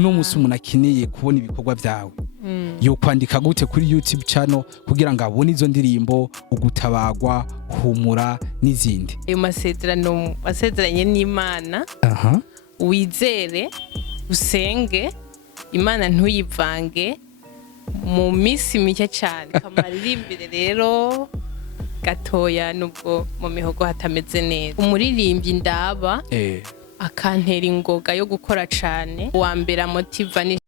no musi umuntu akeneye kubona ibikorwa byawe yo kwandika gute kuri YouTube channel kugira ngo abone izo ndirimbo ugutabagwa humura n'izindi. Ayo masezerano wasezeranye n'Imana wizere usenge Imana ntuyivange mu misi mike cyane kamaririmbire rero gatoya nubwo mu mihogo hatameze neza. Umuririmbyi ndaba akantera ingoga yo gukora cyane wa mbere motiva ni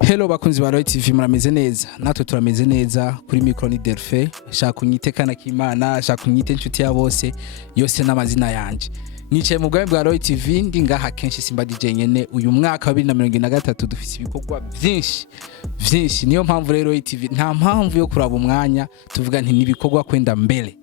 Hello bakunzi ba Roy TV murameze neza natwe turameze neza kuri micro ni Delphin shaka kunyite kana k'Imana shaka kunyite inshuti ya bose yose n'amazina yanje nicaye mu bwami bwa Roy TV ndi ngaha kenshi simba DJ nyene uyu mwaka wa 2023 dufite ibikorwa byinshi niyo mpamvu rero Roy TV nta mpamvu yo kuraba umwanya tuvuga nti nibikorwa kwenda mbere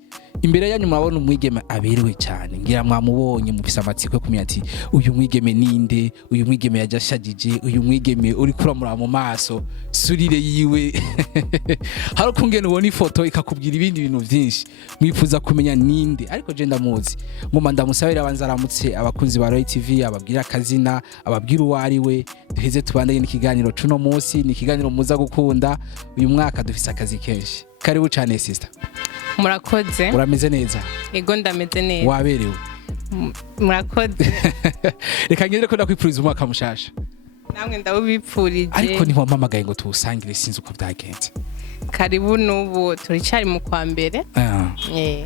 imbere yanyu murabona umwigeme aberewe cyane ngira mwamubonye mu bisamatsiko kumenya ati uyu mwigeme ninde uyu mwigeme yajashagije uyu mwigeme uri kuramura mu maso surire yiwe haro kungene ubona ifoto ikakubwira ibindi bintu byinshi mwifuza kumenya ninde ariko je ndamuzi ngoma ndamusabira abanza aramutse abakunzi ba Roy TV ababwira akazina ababwira uwari we duheze tubandanye n'ikiganiro cuno munsi ni ikiganiro muza gukunda uyu mwaka dufise akazi kenshi karibu cyane sister. Murakoze. Urameze neza? Ego ndameze neza. Waberewe? Murakoze. Reka ngire ko ndakwipfuriza umwaka mushasha. Namwe ndabubipfurije. Ariko niho mpamagaye ngo tuwusangire sinzi uko byagenze. Karibu nubu turicari mu kwa mbere.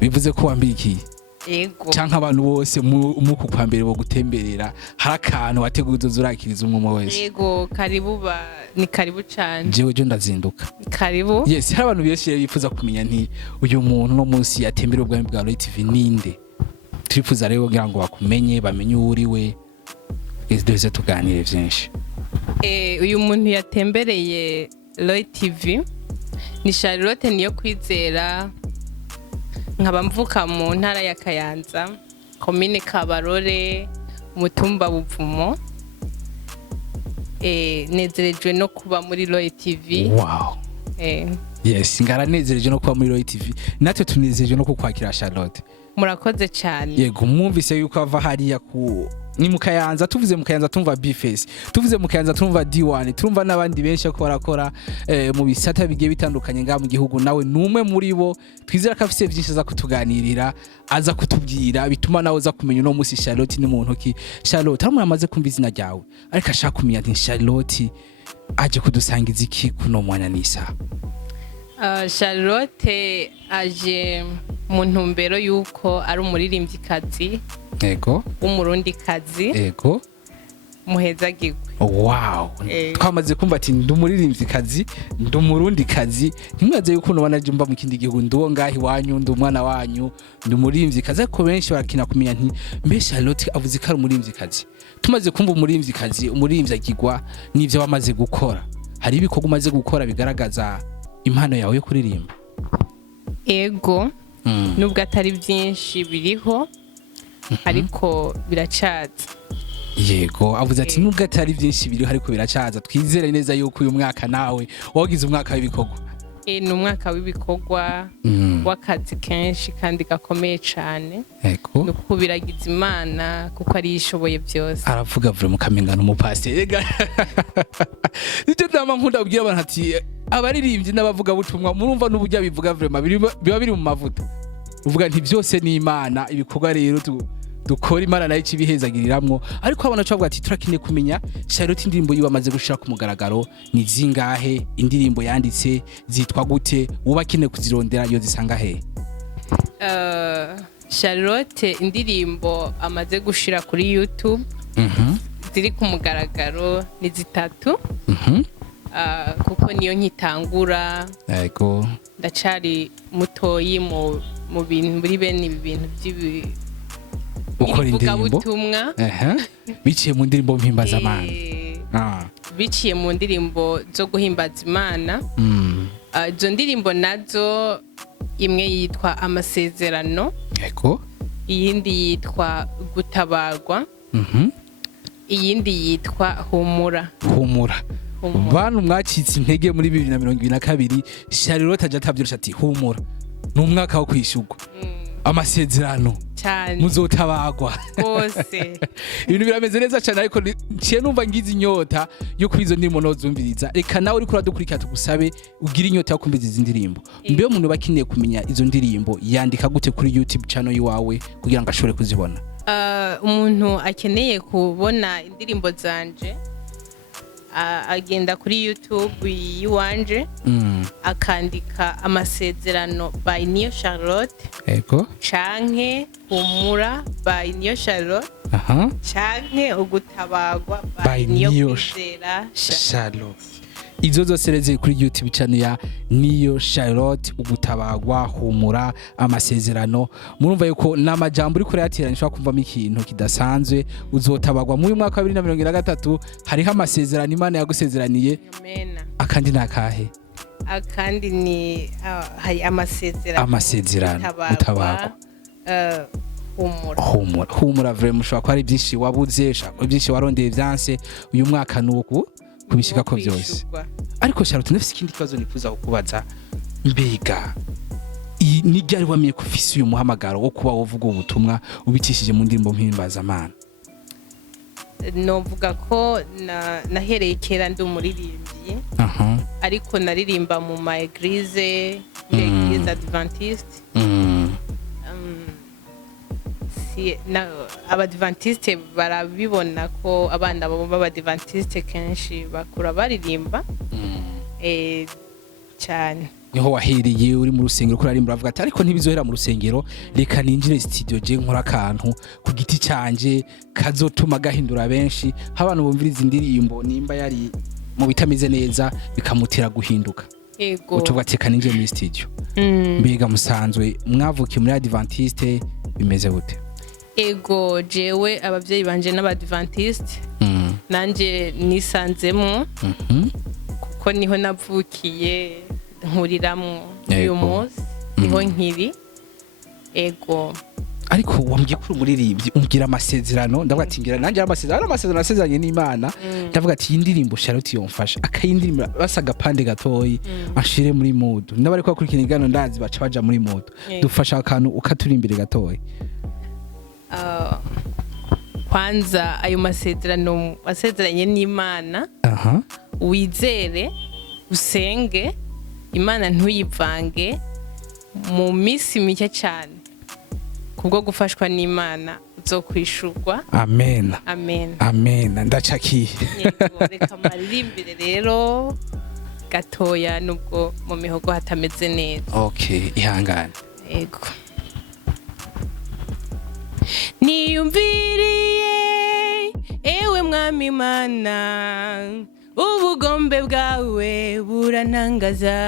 Bivuze ko wambiki. Ego. Canka abantu bose mu ku kwa mbere bo gutemberera harakantu wateguye uzurakiriza umwe wese. Ego karibu ni karibu cyane. Jewe jo ndazinduka. Karibu. Yes, hari abantu benshi bifuza kumenya nti uyu muntu no munsi yatembera ubwami bwa Roy TV ninde. Turifuza rero kugira ngo bakumenye bamenye uri we. Duheze tuganire byinshi. Uyu muntu yatembereye Roy TV ni Charlotte niyo kwizera nkaba mvuka mu ntara ya Kayanza commune Kabarore umutumba Buvumo nezerejwe no kuba muri Roy TV. Wow. Yes, ngaranezereje no kuba muri Roy TV natwe tunezereje no kukwakira Charlotte. Murakoze cyane. Yego mwumvise yuko ava hariya ku ni mu Kayanza tuvuze mu Kayanza tumva B-Face tuvuze mu Kayanza tumva D1 turumva nabandi benshi ko barakora mu bisata bigiye bitandukanye nga mu gihugu nawe numwe muri bo twizera ko afise byinshi za kutuganirira aza kutubwira bituma nawe za kumenya no musi Charlotte ni muntu ki Charlotte hamwe amaze kumva izina ryawe ariko ashaka kumenya nti Charlotte aje kudusangiza iki kuno mwanya nisa. Charlotte aje mu ntumbero yuko ari umuririmbyikazi. Ego. Umurundi kazi. Ego. Muhezagirwe. Wow. Twamaze kumva ati ndumuririmbyikazi ndumurundi kazi ntimwaze yuko nubana jumba mu kindi gihugu ndo ngahi wanyu ndumwana wanyu ndumuririmbyikazi ko benshi barakina kumenya nti mbe Charlotte avuze ko ari umuririmbyikazi. Tumaze kumva umuririmbyikazi umuririmbyagirwa nivyo bamaze gukora. Hari ibikorwa umaze gukora bigaragaza impano yawe yo kuririmba. Ego. Nubwo atari byinshi biriho ariko biracaza. Yego avuze ati nubwo atari byinshi biriho ariko biracaza twizere neza yuko uyu mwaka nawe wagize umwaka w'ibikorwa. Ni umwaka w'ibikorwa w'akazi kenshi kandi gakomeye cyane. Ego. Nuko biragize Imana kuko ari yishoboye byose. Aravuga vure mu kamengano mu pasteur. Nicyo ndama nkunda kubwira abantu ati abaririmbyi n'abavuga butumwa murumva n'ubujya bivuga vraiment biba biri mu mavuta. Uvuga nti byose ni Imana ibikorwa rero dukora Imana nayo kibihezagiriramwo ariko abana cyo bavuga ati turakine kumenya Charlotte indirimbo yiwe amaze gushira ku mugaragaro ni zingahe indirimbo yanditse zitwa gute ubakine kuzirondera yo zisanga he. Charlotte indirimbo amaze gushira kuri YouTube ziri ku mugaragaro ni zitatu kuko niyo nkitangura. Yego ndacari mutoyi mu bintu muri bene ibi bintu by'ibi ukora indirimbo biciye mu ndirimbo mpimbaza Imana. Biciye mu ndirimbo zo guhimbaza Imana. Izo ndirimbo nazo imwe yitwa amasezerano. Yego. Iyindi yitwa gutabarwa. Iyindi yitwa humura. bantu mwacitse intege muri 2022 Charlotte aje atavyorosha ati humura n'umwaka wo kwishurwa amasezerano cyane muzotabagwa bose ibintu birameze neza cyane ariko ciye numva ngize inyota yo kwizo ndimo nozumviriza reka nawe uri kuradukurikira tugusabe ugira inyota yo kumviza izi ndirimbo mbe umuntu bakineye kumenya izo ndirimbo yandika gute kuri YouTube channel yiwawe kugira ngo ashobore kuzibona umuntu akeneye kubona indirimbo zanje agenda kuri YouTube yiwanje akandika amasezerano by Niyo Charlotte ego canke humura by Niyo Charlotte canke ugutabagwa by Niyo kwizera Charlotte izo zose reze kuri YouTube channel ya Niyo Charlotte ugutabagwa humura amasezerano murumva yuko namajambo uri kureatirana nshaka kumvamo ikintu kidasanzwe uzotabagwa mu mwaka wa 2023 hariho amasezerano Imana yagusezeraniye akandi nakahe akandi ni hari amasezerano utabagwa humura vraiment ushobora ko hari byinshi wabuze ushaka byinshi warondeye byanse uyu mwaka nuko kubishika ko byose ariko Charlotte nafise ikindi kibazo nifuza kukubaza mbega ni ryari wamenye ko ufise uyu muhamagaro wo kuba wovuga ubutumwa ubicishije mu ndirimbo mpimbaza Imana novuga ko nahereye kera ndi umuririmbyi ariko naririmba mu ma église l'église adventiste abadventiste barabibona ko abana b'abadventiste kenshi bakura baririmba cyane niho wahiriye uri mu rusengero kuraririmba avuga ati ariko ntibizohera mu rusengero reka ninjire studio je nkora akantu ku giti canje kazotuma gahindura benshi abantu bumviriza indirimbo nimba yari mu bitamize neza bikamutira guhinduka yego utuvuga ati reka ninjire muri studio mbega musanzwe mwavukiye muri adventiste bimeze gute ego jewe abavyeyi banje n'abadventiste nanje nisanzemo kuko niho navukiye nkuriramwo uyu munsi niho nkiri ego ariko wambwiye ko umuririmbyi umbwira amasezerano ndavuga ati ngira nanjye amasezerano asezeranye n'Imana ndavuga ati indirimbo Charlotte yomfasha akayindirimba basaga pande gatoyi ashire muri mood ndabari ko akurikira igano ndazi baca baja muri mood dufasha akantu ukaturimbire gatoyi kwanza ayo masezerano asezeranye n'Imana wizere usenge Imana ntuyivange mu misi mike cyane kubwo gufashwa n'Imana uzokwishurwa amen amen amen ndacakiye reka maririmbire rero gatoya nubwo mu mihogo hatameze neza okay ihangane yego niyumviriye ewe mwami Imana ubugombe bwawe burantangaza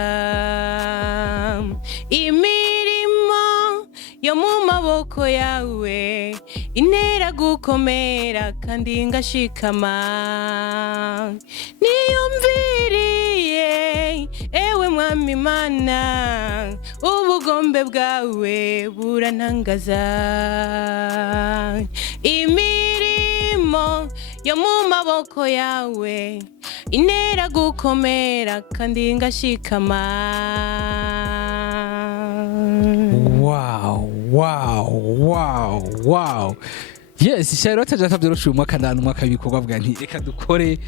imirimo yo mu maboko yawe intera gukomera kandi ngashikama niyumviriye ewe mwami Imana ubugombe bwawe burantangaza imirimo yo mu maboko yawe intera gukomera kandi ngashikama wow yes Charlotte ajatabyorosha umwaka ndanu umwaka w'ibikorwa bwa nti reka dukore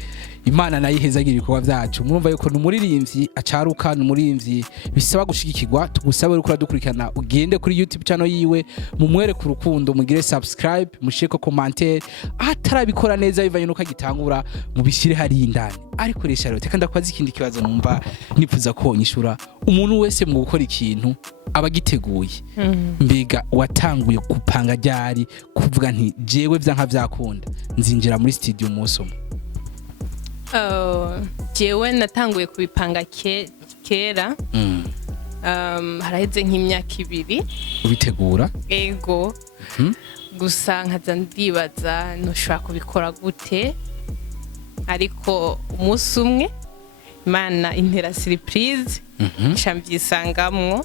Imana nayihezagira ibikorwa byacu murumva yuko numuririmbyi acaruka numuririmbyi bisaba gushigikirwa tugusabe uriko dukurikirana ugende kuri YouTube channel yiwe mumwere ku rukundo mugire subscribe musheko commentaire atarabikora neza bivanye nuko agitangura mubishire hari indani ariko rero Charlotte kandi akwaza ikindi kibazo numva nifuza ko nyishura umuntu wese mu gukora ikintu abagiteguye mbega watanguye gupanga ryari kuvuga nti jewe byanka byakunda nzinjira muri studio musomo jewe natanguye kubipanga kera haraheze nk'imyaka 2 ubitegura ego gusa nkaza ndibaza noshobora kubikora gute ariko umunsi umwe Imana intera surprise nshamvyisangamwo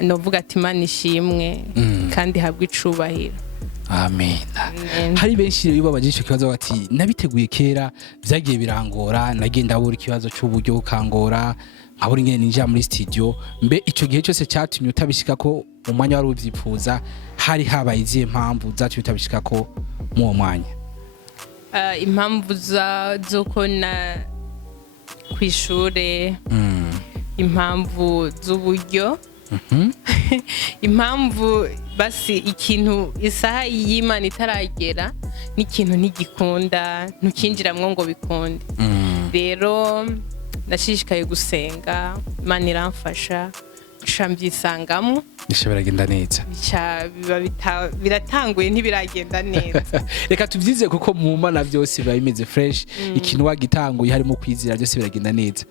novuga ati Imana ishimwe kandi habwe icubahiro amen. Hari benshi rero babajije ico kibazo bati nabiteguye kera vyagiye birangora nagenda buri kibazo c'uburyo ukangora nkabura ingene ninjira muri studio mbe ico gihe cyose cyatumye utabishika ko mu mwanya wari uvyipfuza hari habaye izihe mpamvu zatumye utabishika ko mu uwo mwanya? Impamvu z'uko na kw'ishure, impamvu z'uburyo, impamvu basi ikintu isaha y'Imana itaragera n'ikintu ntigikunda ntukinjiramwo ngo bikunde. Rero ndashishikaye gusenga, Imana iramfasha nshambyisangamo biragenda neza, biratanguye ntibiragenda neza. Reka tuvyize kuko mu mana byose biba bimeze fresh, ikintu wagitanguye harimo kwizira byose biragenda neza.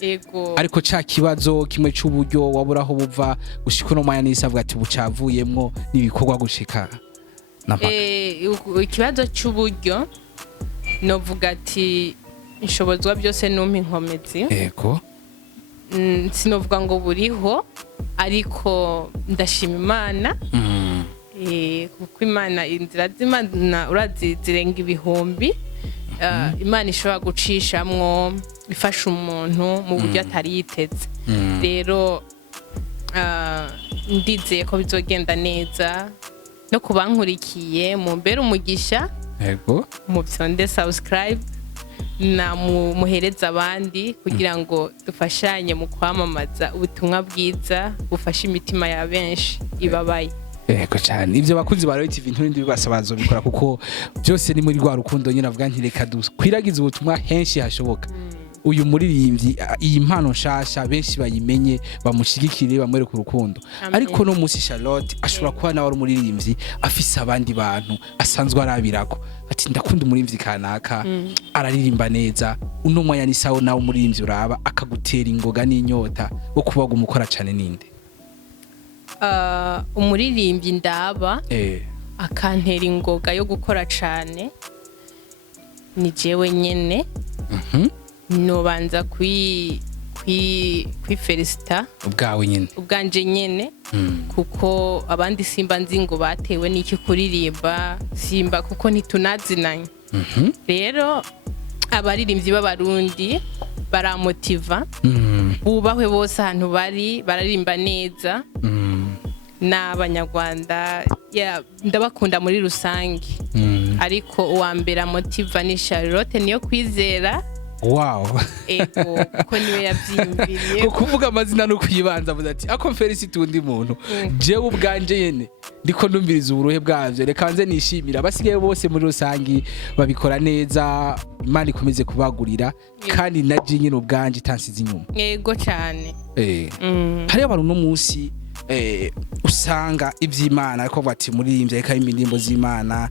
Ariko ca kibazo kimwe c'uburyo waburaho buva gushika no mwanya nisavuga ati bucavuyemwo nibikorwa gushika ikibazo c'uburyo novuga ati inshobozwa byose numpa inkomezi. Yego. Sinovuga ngo buriho ariko ndashima Imana. Kuko Imana inzira z'Imana urazirenga ibihumbi. Imana ishobora gucishamwo ifasha umuntu mu buryo atari yiteze. Rero ndizeye ko bizogenda neza no kubankurikiye mu mbere umugisha. Yego. Mu byonde subscribe na muhereza abandi kugira ngo dufashanye mu kwamamaza ubutumwa bwiza bufasha imitima ya benshi ibabaye. Yego cyane ivyo bakunzi ba Royal TV ntibindi bibasabazo bikora kuko byose ni muri rwa rukundo nyine avuga nti reka dukwiragiza ubutumwa henshi hashoboka. Uyu muririmbyi iyi mpano nshasha benshi bayimenye bamushigikire bamwereka urukundo. Ariko no musi Charlotte ashobora kuba nawe ari umuririmbyi afise abandi bantu asanzwe arabirako ati ndakunda umuririmbyi kanaka araririmba neza uno mwanya ni sawo nawe umuririmbyi uraba akagutera ingoga n'inyota wo kubaga umukora cyane ninde? Umuririmbyi ndaba akantera ingoga yo gukora cyane ni jewe nyene. Nobanza kwifelicita ubwawe nyene ubwanje nyene kuko abandi simba nzi ngo batewe n'iki kuririmba simba kuko ntitunazinanye. Rero abaririmbyi b'abarundi baramotiva, bubahwe bose ahantu bari bararimba neza, n'abanyarwanda ndabakunda muri rusange. Ariko uwa mbere motiva ni Charlotte niyo kwizera. Wow. Ego kuko niwe yavyimviriye kuvuga amazina no kwibanza avuze ati ako felicite undi muntu jewe ubwanje yene ndiko ndumviriza uburuhe bwavyo reka nze nishimira basigaye bose muri rusangi babikora neza. Imana ikomeze kubagurira kandi naje nyine ubwanje tansize inyuma. Ego cyane. Hari abantu no munsi usanga ivy'Imana ariko bati muririmbye reka imindimbo z'Imana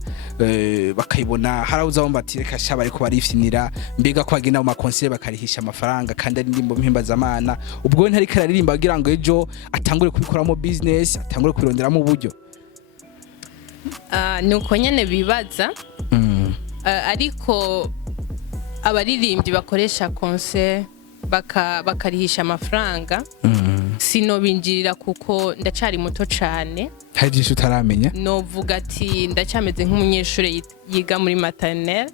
bakayibona harawuza bomba ati reka shaba ariko barifyinira mbega ko bagenda mu makonsere bakarihisha amafaranga kandi ari indimbo mpimbaza Imana ubwo ntari kararirimba kugira ngo ejo atangure kubikoramo business atangure kwironderamo uburyo. Nuko nyene bibaza. Ariko abaririmbyi bakoresha concert bakarihisha amafaranga sino binjirira kuko ndacari muto cyane. Hari byinshi utaramenya. Novuga ati ndacameze nk'umunyeshuri yiga muri maternelle.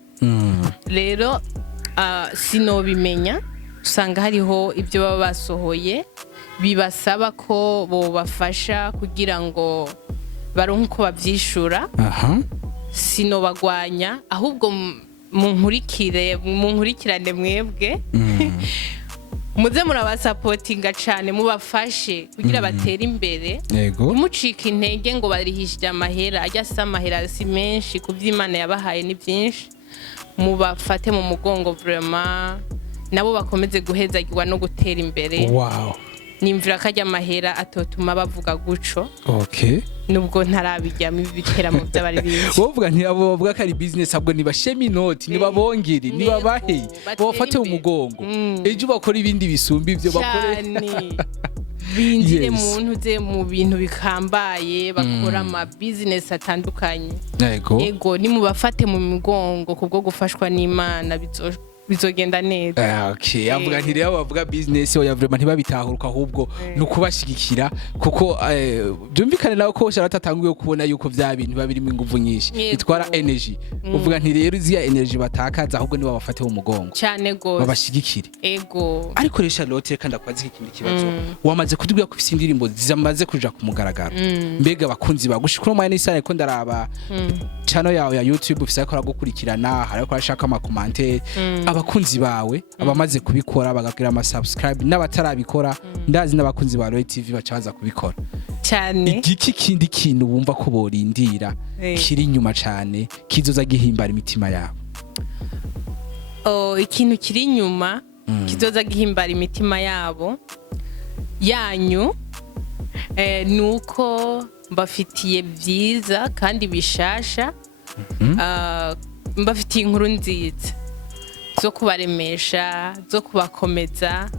Rero sino bimenya usanga hariho ibyo baba basohoye bibasaba ko bo bafasha kugira ngo baronke uko bavyishura. Sino bagwanya ahubwo munkurikirane mwebwe. Muze murabasapotinga cyane mubafashe kugira batere imbere. Mucika intege ngo barihishije amahera ajya samahera si menshi kuvy'Imana yabahaye ni byinshi. Mubafate mu mugongo vraiment nabo bakomeze guhezagirwa no gutera imbere. Wow. Nimvira kajya amahera atotuma bavuga guco. Okay. Nubwo ntarabijyamo ibiteramo by'abaririmbyi. Wovuga ntiabo bavuga ko ari business abwo nibashemi inoti nibabongere nibabahe bafate mu mugongo. Ejo bakora ibindi bisumba ivyo bakore. Binjire muntu ze mu bintu bikambaye bakora ama business atandukanye. Yego ni mubafate mu mugongo kubwo gufashwa n'Imana bizogenda neza. Okay, avuga nti rero bavuga business oya vraiment ntibabitahuruka ahubwo nukubashigikira kuko byumvikane nawe ko Charlotte atanguye kubona yuko vya bintu babirimo inguvu nyinshi bitwara energy. Uvuga nti rero iziya energy batakaza ahubwo niba bafate mu mugongo cyane gose babashigikire. Ego. Ariko rero Charlotte reka ndakwazi ikindi kibazo. Wamaze kutubwira ko ifite indirimbo zamaze kuja ku mugaragaro. Mbega abakunzi bagushikura mu yani sane ko ndaraba channel yawe ya YouTube ufise akora gukurikirana hariko arashaka ama commentaire. Abakunzi bawe abamaze kubikora bagagira ama subscribe n'abatarabikora ndazi n'abakunzi ba Roy TV bacaza kubikora cyane. Igiki kindi kintu wumva ko borindira kiri nyuma cyane kizoza gihimbara imitima yabo? Ikintu kiri nyuma kizoza gihimbara imitima yabo yanyu nuko mbafitiye byiza kandi bishasha, mbafitiye inkuru nziza zo kubaremesha, zo kubakomeza,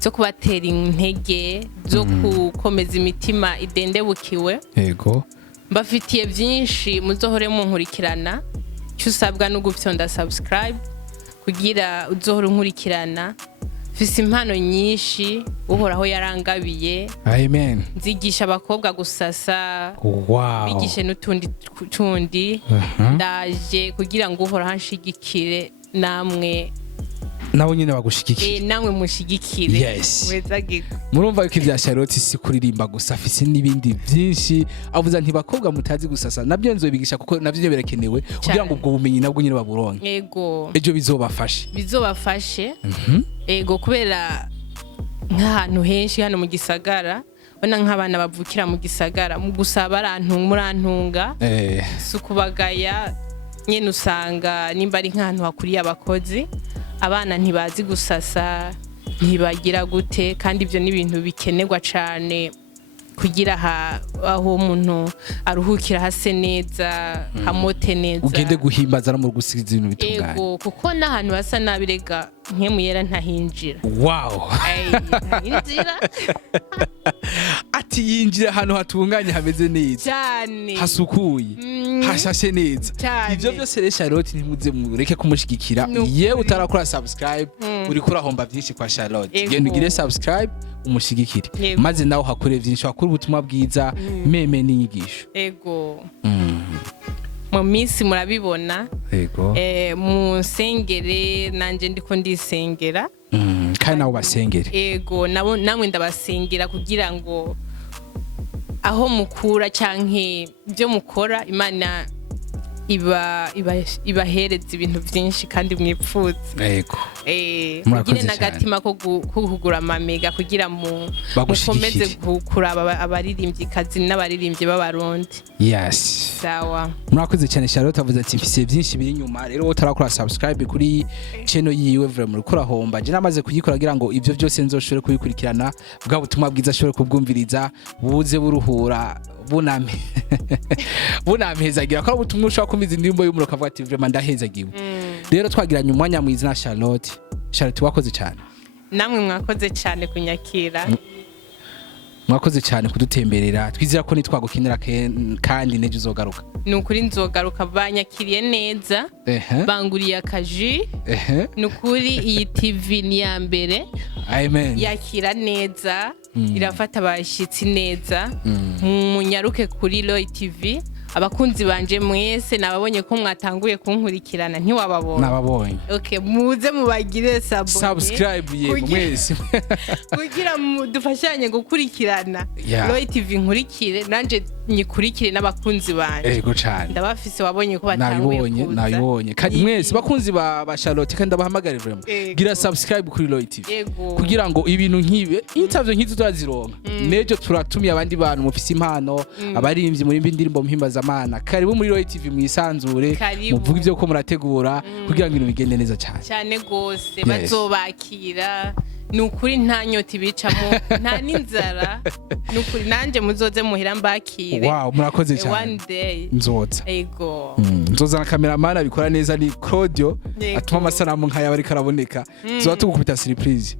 zo kubatera intege, zo gukomeza imitima idendebukiwe. Yego. Mbafitiye byinshi muzohore munkurikirana. Cyo usabwa no gufyonda subscribe kugira uzohore unkurikirana. Fise impano nyinshi uhoraho yarangabiye. Amen. Nzigisha abakobwa gusasa. Wow. Bigishe n'utundi ndaje kugira ngo uhoraho anshigikire namwe nabo nyine bagushigikire. Namwe mushigikire. Yes. Wezagirwa. Murumva yuko ibya Charlotte si kuririmba gusa afise n'ibindi byinshi avuza nti bakobwa mutazi gusasa nabyo nzobigisha kuko navyo birakenewe kugira ngo ubwo bumenyi nabwo nyine baburonke. Yego. Ejo bizobafashe. Ego kubera nk'ahantu henshi hano mu gisagara bona nk'abana bavukira mu gisagara mu gusaba murantunga sukubagaya nyene usanga nimba ari nk'ahantu hakuriye abakozi abana ntibazi gusasa ntibagira gute kandi ibyo ni ibintu bikenerwa cyane kugira aho umuntu aruhukira hase neza hamote neza ugende guhimbaza no mu gusigiza ibintu bitunganye. Ego kuko n'ahantu hasa nabirega nkemuyera ntahinjira. Wow. Ntahinjira. Ati yinjira ahantu hatunganye hameze neza cyane hasukuye hashashe neza. Ivyo byose rero Charlotte ntimuze mureke kumushigikira ye utarakora subscribe uri kurahomba byinshi kwa Charlotte. Genda ugire subscribe umushigikire maze nawe hakure byinshi wakura ubutumwa bwiza meme n'inyigisho. Ego. Mu minsi murabibona. Ego. Mu nsengere nanje ndiko ndisengera. Kandi nawe basengere. Ego namwe ndabasengera kugira ngo aho mukura canke byo mukora Imana ibahereza ibintu byinshi kandi mwipfuza. Yego. Mugire nagatima ko kugura amamega kugira mukomeze kuraba abaririmbyi kazi n'abaririmbyi b'abarundi. Yes. Sawa. Murakoze cyane Charlotte avuze ati mfise byinshi biri nyuma rero utarakora subscribe kuri channel yiwe vraiment kurahomba. Je namaze kuyikora kugira ngo ivyo byose nzoshobore kubikurikirana bwa butumwa bwiza ashobore kubwumviriza buze buruhura bunamezagira ko ubutumwa ushaka kumiza indirimbo y'umuro kavuga ati vraiment ndahezagiwe. Rero twagiranye umwanya mwiza na Charlotte. Charlotte wakoze cyane. Namwe mwakoze cyane kunyakira. Mwakoze cyane kudutemberera twizera ko nitwagukinira kandi neje uzogaruka. Nukuri nzogaruka banyakiriye neza banguriye akaji. Nukuri iyi TV ni ya mbere. Amen. Yakira neza irafata abashitsi neza munyaruke kuri Roy TV. Abakunzi banje mwese nababonye ko mwatanguye kunkurikirana ntiwababonye. Nababonye. Okay, muze mubagire subscribe yego mwese. Kugira dufashanye gukurikirana Roy TV nkurikire nanje nyikurikire n'abakunzi banje. Yego cyane. Ndabafise wabonye ko batanguye kuza. Nabibonye. Kandi mwese bakunzi ba Charlotte kandi ndabahamagare vraiment. Gira subscribe kuri Roy TV. Kugira ngo ibintu nkibe interview nkizo turazironka. Nejo turatumiye abandi bantu mufise impano abaririmbyi muri indirimbo mpimbaza amana. Karibu muri Roy TV mwisanzure muvuga ivyo ko murategura kugira ngo ibintu bigende neza cyane. Cyane gose bazobakira. Nukuri nta nyota ibicamo nta n'inzara nukuri nanje muzoze muhira mbakire. Wow, murakoze cyane. One day nzoza. Ego. Nzoza na cameraman abikora neza ni Claudio atuma amasanamu nkaya bari karaboneka. Zoba tugukubita surprise.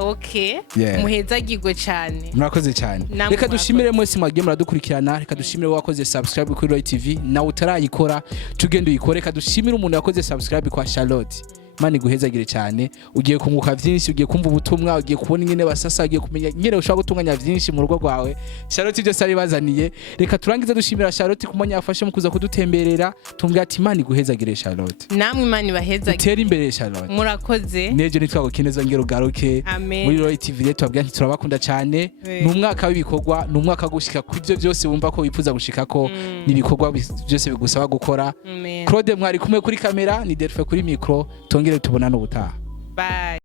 Okay. Muhezagirwe cyane. Murakoze cyane. Reka dushimire mwese mwagiye muradukurikirana. Reka dushimire wakoze subscribe kuri Roy TV na utarayikora tugende uyikore. Reka dushimire umuntu yakoze subscribe kwa Charlotte. Imana iguhezagire cyane ugiye kunguka byinshi ugiye kumva ubutumwa ugiye kubona ingene basasa ugiye kumenya ingene ushobora gutunganya byinshi mu rugo rwawe Charlotte byose ari bazaniye reka turangize dushimira Charlotte kumanya yafashe mu kuza kudutemberera tumbwira ati Imana iguhezagire Charlotte namwe Imana ibahezagire utera imbere Charlotte murakoze nejo nitwago kineza ngero garuke muri Royal TV rero twabwira ati turabakunda cyane ni umwaka w'ibikorwa ni umwaka gushika ku byo byose wumva ko wifuza gushikako nibikorwa byose bigusaba gukora Claude mwari kumwe kuri kamera ni Delphin kuri micro tongere tubonana ubutaha bye